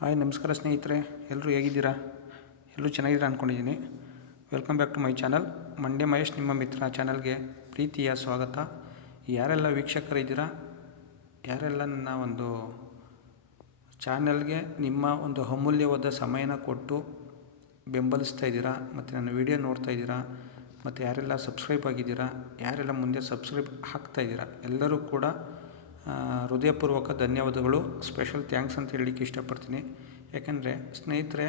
Hi ನಮಸ್ಕಾರ ಸ್ನೇಹಿತರೆ, ಎಲ್ಲರೂ ಹೇಗಿದ್ದೀರಾ? ಎಲ್ಲರೂ ಚೆನ್ನಾಗಿದ್ದೀರಾ ಅಂದ್ಕೊಂಡಿದ್ದೀನಿ. Welcome back to my channel. Mandya Mahesh ನಿಮ್ಮ ಮಿತ್ರ ಚಾನಲ್ಗೆ ಪ್ರೀತಿಯ ಸ್ವಾಗತ. ಯಾರೆಲ್ಲ ವೀಕ್ಷಕರಿದ್ದೀರಾ, ಯಾರೆಲ್ಲ ನನ್ನ ಒಂದು ಚಾನಲ್ಗೆ ನಿಮ್ಮ ಒಂದು ಅಮೂಲ್ಯವಾದ ಸಮಯನ ಕೊಟ್ಟು ಬೆಂಬಲಿಸ್ತಾ ಇದ್ದೀರಾ ಮತ್ತು ನನ್ನ ವಿಡಿಯೋ ನೋಡ್ತಾ ಇದ್ದೀರಾ ಮತ್ತು ಯಾರೆಲ್ಲ ಸಬ್ಸ್ಕ್ರೈಬ್ ಆಗಿದ್ದೀರಾ, ಯಾರೆಲ್ಲ ಮುಂದೆ ಸಬ್ಸ್ಕ್ರೈಬ್ ಆಗ್ತಾಯಿದ್ದೀರಾ, ಎಲ್ಲರೂ ಕೂಡ ಹೃದಯಪೂರ್ವಕ ಧನ್ಯವಾದಗಳು, ಸ್ಪೆಷಲ್ ಥ್ಯಾಂಕ್ಸ್ ಅಂತ ಹೇಳಲಿಕ್ಕೆ ಇಷ್ಟಪಡ್ತೀನಿ. ಯಾಕೆಂದರೆ ಸ್ನೇಹಿತರೆ,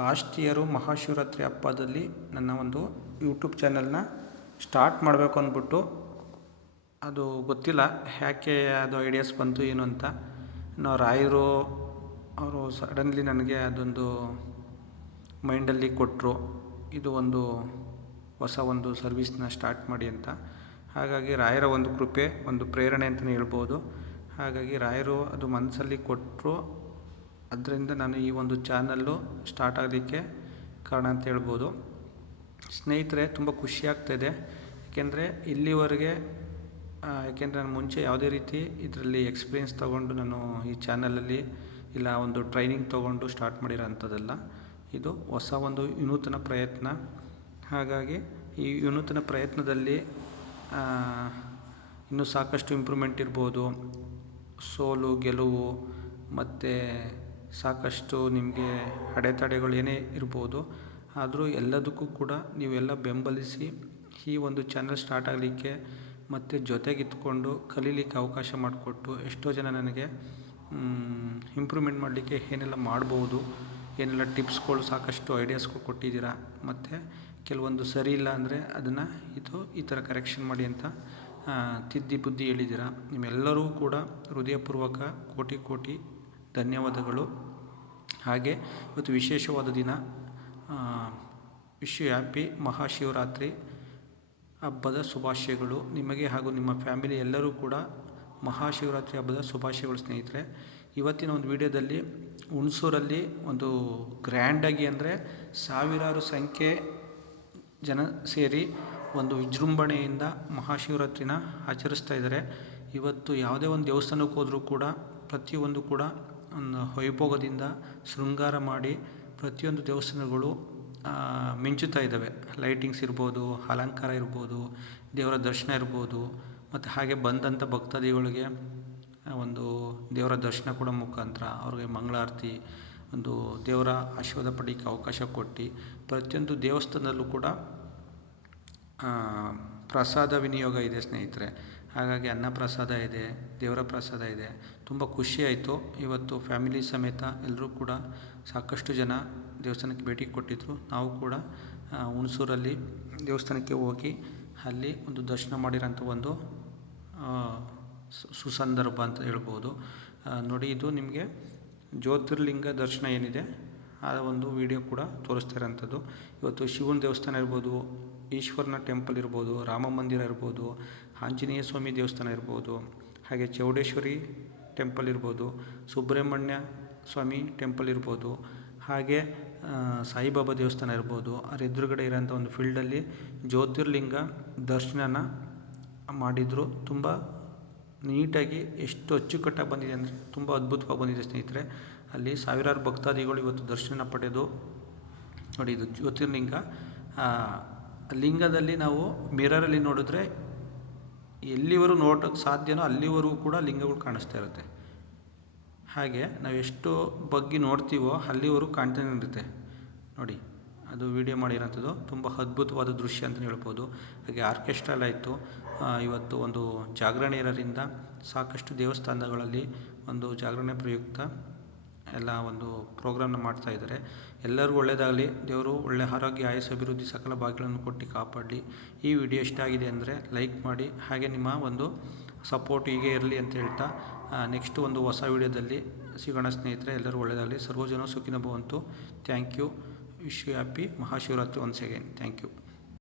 ಲಾಸ್ಟ್ ಇಯರು ಮಹಾಶಿವರಾತ್ರಿ ಹಬ್ಬದಲ್ಲಿ ನನ್ನ ಒಂದು ಯೂಟ್ಯೂಬ್ ಚಾನಲ್ನ ಸ್ಟಾರ್ಟ್ ಮಾಡಬೇಕು ಅಂದ್ಬಿಟ್ಟು, ಅದು ಗೊತ್ತಿಲ್ಲ ಯಾಕೆ ಅದು ಐಡಿಯಾಸ್ ಬಂತು ಏನು ಅಂತ. ನಾವು ರಾಯರು ಅವರು ಸಡನ್ಲಿ ನನಗೆ ಅದೊಂದು ಮೈಂಡಲ್ಲಿ ಕೊಟ್ಟರು, ಇದು ಒಂದು ಹೊಸ ಒಂದು ಸರ್ವಿಸ್ನ ಸ್ಟಾರ್ಟ್ ಮಾಡಿ ಅಂತ. ಹಾಗಾಗಿ ರಾಯರ ಒಂದು ಕೃಪೆ, ಒಂದು ಪ್ರೇರಣೆ ಅಂತಲೇ ಹೇಳ್ಬೋದು. ಹಾಗಾಗಿ ರಾಯರು ಅದು ಮನಸ್ಸಲ್ಲಿ ಕೊಟ್ಟರು, ಅದರಿಂದ ನಾನು ಈ ಒಂದು ಚಾನಲ್ಲು ಸ್ಟಾರ್ಟ್ ಆಗಲಿಕ್ಕೆ ಕಾರಣ ಅಂತ ಹೇಳ್ಬೋದು. ಸ್ನೇಹಿತರೆ, ತುಂಬ ಖುಷಿಯಾಗ್ತಾಯಿದೆ. ಏಕೆಂದರೆ ಇಲ್ಲಿವರೆಗೆ ಯಾಕೆಂದರೆ ನಾನು ಮುಂಚೆ ಯಾವುದೇ ರೀತಿ ಇದರಲ್ಲಿ ಎಕ್ಸ್ಪೀರಿಯೆನ್ಸ್ ತೊಗೊಂಡು ನಾನು ಈ ಚಾನಲಲ್ಲಿ ಇಲ್ಲ ಒಂದು ಟ್ರೈನಿಂಗ್ ತೊಗೊಂಡು ಸ್ಟಾರ್ಟ್ ಮಾಡಿರೋ ಅಂಥದ್ದಲ್ಲ. ಇದು ಹೊಸ ಒಂದು ವಿನೂತನ ಪ್ರಯತ್ನ. ಹಾಗಾಗಿ ಈ ವಿನೂತನ ಪ್ರಯತ್ನದಲ್ಲಿ ಇನ್ನೂ ಸಾಕಷ್ಟು ಇಂಪ್ರೂವ್ಮೆಂಟ್ ಇರ್ಬೋದು, ಸೋಲು ಗೆಲುವು ಮತ್ತು ಸಾಕಷ್ಟು ನಿಮಗೆ ಅಡೆತಡೆಗಳು ಏನೇ ಇರ್ಬೋದು. ಆದರೂ ಎಲ್ಲದಕ್ಕೂ ಕೂಡ ನೀವೆಲ್ಲ ಬೆಂಬಲಿಸಿ ಈ ಒಂದು ಚಾನಲ್ ಸ್ಟಾರ್ಟ್ ಆಗಲಿಕ್ಕೆ ಮತ್ತು ಜೊತೆಗಿತ್ಕೊಂಡು ಕಲೀಲಿಕ್ಕೆ ಅವಕಾಶ ಮಾಡಿಕೊಟ್ಟು, ಎಷ್ಟೋ ಜನ ನನಗೆ ಇಂಪ್ರೂವ್ಮೆಂಟ್ ಮಾಡಲಿಕ್ಕೆ ಏನೆಲ್ಲ ಮಾಡ್ಬೋದು, ಏನೆಲ್ಲ ಟಿಪ್ಸ್ಗಳು, ಸಾಕಷ್ಟು ಐಡಿಯಾಸ್ಗಳು ಕೊಟ್ಟಿದ್ದೀರಾ. ಮತ್ತು ಕೆಲವೊಂದು ಸರಿ ಇಲ್ಲ ಅಂದರೆ ಅದನ್ನು ಈ ಥರ ಕರೆಕ್ಷನ್ ಮಾಡಿ ಅಂತ ತಿದ್ದಿ ಬುದ್ಧಿ ಹೇಳಿದ್ದೀರಾ. ನಿಮ್ಮೆಲ್ಲರೂ ಕೂಡ ಹೃದಯಪೂರ್ವಕ ಕೋಟಿ ಕೋಟಿ ಧನ್ಯವಾದಗಳು. ಹಾಗೆ ಇವತ್ತು ವಿಶೇಷವಾದ ದಿನ. ವಿಶ್ ಯು ಹ್ಯಾಪಿ ಮಹಾಶಿವರಾತ್ರಿ ಹಬ್ಬದ ಶುಭಾಶಯಗಳು ನಿಮಗೆ ಹಾಗೂ ನಿಮ್ಮ ಫ್ಯಾಮಿಲಿ ಎಲ್ಲರೂ ಕೂಡ ಮಹಾಶಿವರಾತ್ರಿ ಹಬ್ಬದ ಶುಭಾಶಯಗಳು. ಸ್ನೇಹಿತರೆ, ಇವತ್ತಿನ ಒಂದು ವಿಡಿಯೋದಲ್ಲಿ ಹುಣಸೂರಲ್ಲಿ ಒಂದು ಗ್ರ್ಯಾಂಡಾಗಿ ಅಂದರೆ ಸಾವಿರಾರು ಸಂಖ್ಯೆ ಜನ ಸೇರಿ ಒಂದು ವಿಜೃಂಭಣೆಯಿಂದ ಮಹಾಶಿವರಾತ್ರಿನ ಆಚರಿಸ್ತಾ ಇದ್ದಾರೆ. ಇವತ್ತು ಯಾವುದೇ ಒಂದು ದೇವಸ್ಥಾನಕ್ಕೆ ಹೋದರೂ ಕೂಡ ಪ್ರತಿಯೊಂದು ಕೂಡ ಒಂದು ವೈಭೋಗದಿಂದ ಶೃಂಗಾರ ಮಾಡಿ ಪ್ರತಿಯೊಂದು ದೇವಸ್ಥಾನಗಳು ಮಿಂಚುತ್ತಾ ಇದ್ದಾವೆ. ಲೈಟಿಂಗ್ಸ್ ಇರ್ಬೋದು, ಅಲಂಕಾರ ಇರ್ಬೋದು, ದೇವರ ದರ್ಶನ ಇರ್ಬೋದು, ಮತ್ತು ಹಾಗೆ ಬಂದಂಥ ಭಕ್ತಾದಿಗಳಿಗೆ ಒಂದು ದೇವರ ದರ್ಶನ ಕೊಡೋ ಮುಖಾಂತರ ಅವ್ರಿಗೆ ಮಂಗಳಾರತಿ, ಒಂದು ದೇವರ ಆಶೀರ್ವಾದ ಪಡೀಲಿಕ್ಕೆ ಅವಕಾಶ ಕೊಟ್ಟು ಪ್ರತಿಯೊಂದು ದೇವಸ್ಥಾನದಲ್ಲೂ ಕೂಡ ಪ್ರಸಾದ ವಿನಿಯೋಗ ಇದೆ ಸ್ನೇಹಿತರೆ. ಹಾಗಾಗಿ ಅನ್ನ ಪ್ರಸಾದ ಇದೆ, ದೇವರ ಪ್ರಸಾದ ಇದೆ. ತುಂಬ ಖುಷಿಯಾಯಿತು. ಇವತ್ತು ಫ್ಯಾಮಿಲಿ ಸಮೇತ ಎಲ್ಲರೂ ಕೂಡ ಸಾಕಷ್ಟು ಜನ ದೇವಸ್ಥಾನಕ್ಕೆ ಭೇಟಿ ಕೊಟ್ಟಿದ್ದರು. ನಾವು ಕೂಡ ಹುಣಸೂರಲ್ಲಿ ದೇವಸ್ಥಾನಕ್ಕೆ ಹೋಗಿ ಅಲ್ಲಿ ಒಂದು ದರ್ಶನ ಮಾಡಿರೋಂಥ ಒಂದು ಸುಸಂದರ್ಭ ಅಂತ ಹೇಳ್ಬೋದು. ನೋಡಿ, ಇದು ನಿಮಗೆ ಜ್ಯೋತಿರ್ಲಿಂಗ ದರ್ಶನ ಏನಿದೆ ಆ ಒಂದು ವಿಡಿಯೋ ಕೂಡ ತೋರಿಸ್ತಾ ಇರೋಂಥದ್ದು. ಇವತ್ತು ಶಿವನ ದೇವಸ್ಥಾನ ಇರ್ಬೋದು, ಈಶ್ವರನ ಟೆಂಪಲ್ ಇರ್ಬೋದು, ರಾಮ ಮಂದಿರ ಇರ್ಬೋದು, ಆಂಜನೇಯ ಸ್ವಾಮಿ ದೇವಸ್ಥಾನ ಇರ್ಬೋದು, ಹಾಗೆ ಚೌಡೇಶ್ವರಿ ಟೆಂಪಲ್ ಇರ್ಬೋದು, ಸುಬ್ರಹ್ಮಣ್ಯ ಸ್ವಾಮಿ ಟೆಂಪಲ್ ಇರ್ಬೋದು, ಹಾಗೆ ಸಾಯಿಬಾಬಾ ದೇವಸ್ಥಾನ ಇರ್ಬೋದು. ಅದ್ರ ಎದುರುಗಡೆ ಇರೋಂಥ ಒಂದು ಫೀಲ್ಡಲ್ಲಿ ಜ್ಯೋತಿರ್ಲಿಂಗ ದರ್ಶನನ ಮಾಡಿದರು. ತುಂಬ ನೀಟಾಗಿ ಎಷ್ಟು ಅಚ್ಚುಕಟ್ಟಾಗಿ ಬಂದಿದೆ ಅಂದರೆ ತುಂಬ ಅದ್ಭುತವಾಗಿ ಬಂದಿದೆ ಸ್ನೇಹಿತರೆ. ಅಲ್ಲಿ ಸಾವಿರಾರು ಭಕ್ತಾದಿಗಳು ಇವತ್ತು ದರ್ಶನ ಪಡೆದು ನೋಡಿ, ಇದು ಜ್ಯೋತಿರ್ಲಿಂಗ. ಲಿಂಗದಲ್ಲಿ ನಾವು ಮಿರರಲ್ಲಿ ನೋಡಿದ್ರೆ ಎಲ್ಲಿವರೆಗೂ ನೋಡೋಕ್ಕೆ ಸಾಧ್ಯನೋ ಅಲ್ಲಿವರೆಗೂ ಕೂಡ ಲಿಂಗಗಳು ಕಾಣಿಸ್ತಾ ಇರುತ್ತೆ. ಹಾಗೆ ನಾವು ಎಷ್ಟು ಬಗ್ಗಿ ನೋಡ್ತೀವೋ ಅಲ್ಲಿವರೆಗೂ ಕಾಣ್ತಾನೆ ಇರುತ್ತೆ. ನೋಡಿ, ಅದು ವಿಡಿಯೋ ಮಾಡಿರೋಂಥದ್ದು ತುಂಬ ಅದ್ಭುತವಾದ ದೃಶ್ಯ ಅಂತಲೇ ಹೇಳ್ಬೋದು. ಹಾಗೆ ಆರ್ಕೆಸ್ಟ್ರಾ ಆಯಿತು. ಇವತ್ತು ಒಂದು ಜಾಗರಣೆ ಇರೋದ್ರಿಂದ ಸಾಕಷ್ಟು ದೇವಸ್ಥಾನಗಳಲ್ಲಿ ಒಂದು ಜಾಗರಣೆ ಪ್ರಯುಕ್ತ ಎಲ್ಲ ಒಂದು ಪ್ರೋಗ್ರಾಮ್ನ ಮಾಡ್ತಾಯಿದ್ದಾರೆ. ಎಲ್ಲರಿಗೂ ಒಳ್ಳೆಯದಾಗಲಿ, ದೇವರು ಒಳ್ಳೆ ಆರೋಗ್ಯ, ಆಯಸ್ಸು, ಅಭಿವೃದ್ಧಿ, ಸಕಲ ಭಾಗ್ಯಗಳನ್ನು ಕೊಟ್ಟು ಕಾಪಾಡಲಿ. ಈ ವಿಡಿಯೋ ಇಷ್ಟ ಆಗಿದೆ ಅಂದರೆ ಲೈಕ್ ಮಾಡಿ, ಹಾಗೆ ನಿಮ್ಮ ಒಂದು ಸಪೋರ್ಟ್ ಹೀಗೆ ಇರಲಿ ಅಂತ ಹೇಳ್ತಾ ನೆಕ್ಸ್ಟ್ ಒಂದು ಹೊಸ ವಿಡಿಯೋದಲ್ಲಿ ಸಿಗೋಣ ಸ್ನೇಹಿತರೆ. ಎಲ್ಲರೂ ಒಳ್ಳೆಯದಾಗಲಿ. ಸರ್ವಜನ ಸುಖಿನೋ ಭವಂತು. Thank you. Wish you happy Mahashivaratri once again. Thank you.